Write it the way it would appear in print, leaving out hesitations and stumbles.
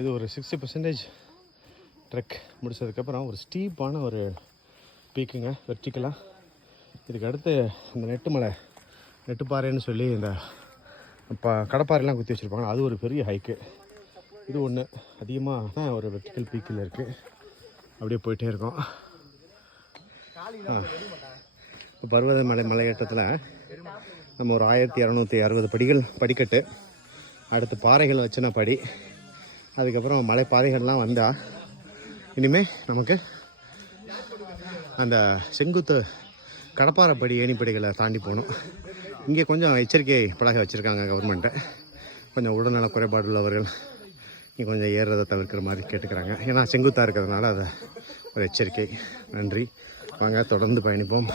இது ஒரு 60% ட்ரெக் முடிச்சதுக்கப்புறம் ஒரு ஸ்டீப்பான ஒரு பீக்குங்க, வெர்டிக்கலாக. இதுக்கு அடுத்து அந்த நெட்டுப்பாறைன்னு சொல்லி இந்த கடப்பாறைலாம் குத்தி வச்சுருப்பாங்க, அது ஒரு பெரிய ஹைக்கு. இது ஒன்று அதிகமாக தான் ஒரு வெர்டிக்கல் பீக்கில் இருக்குது. அப்படியே போயிட்டே இருக்கோம். பர்வதமலை மலையேற்றத்தில் நம்ம ஒரு 1260 படிகள் படிக்கட்டு, அடுத்து பாறைகள் வச்சுன படி, அதுக்கப்புறம் மலை பாதைகள்லாம் வந்தால் இனிமேல் நமக்கு அந்த செங்குத்து கடப்பாறைப்படி ஏணிப்படிகளை தாண்டி போகணும். இங்கே கொஞ்சம் எச்சரிக்கை பலகை வச்சுருக்காங்க கவர்மெண்ட்டு. கொஞ்சம் உடல்நல குறைபாடு உள்ளவர்கள் இங்கே கொஞ்சம் ஏறுறதை தவிர்க்கிற மாதிரி கேட்டுக்கிறாங்க. ஏன்னா செங்குத்தாக இருக்கிறதுனால அதை ஒரு எச்சரிக்கை. நன்றி, வாங்க தொடர்ந்து பயணிப்போம்.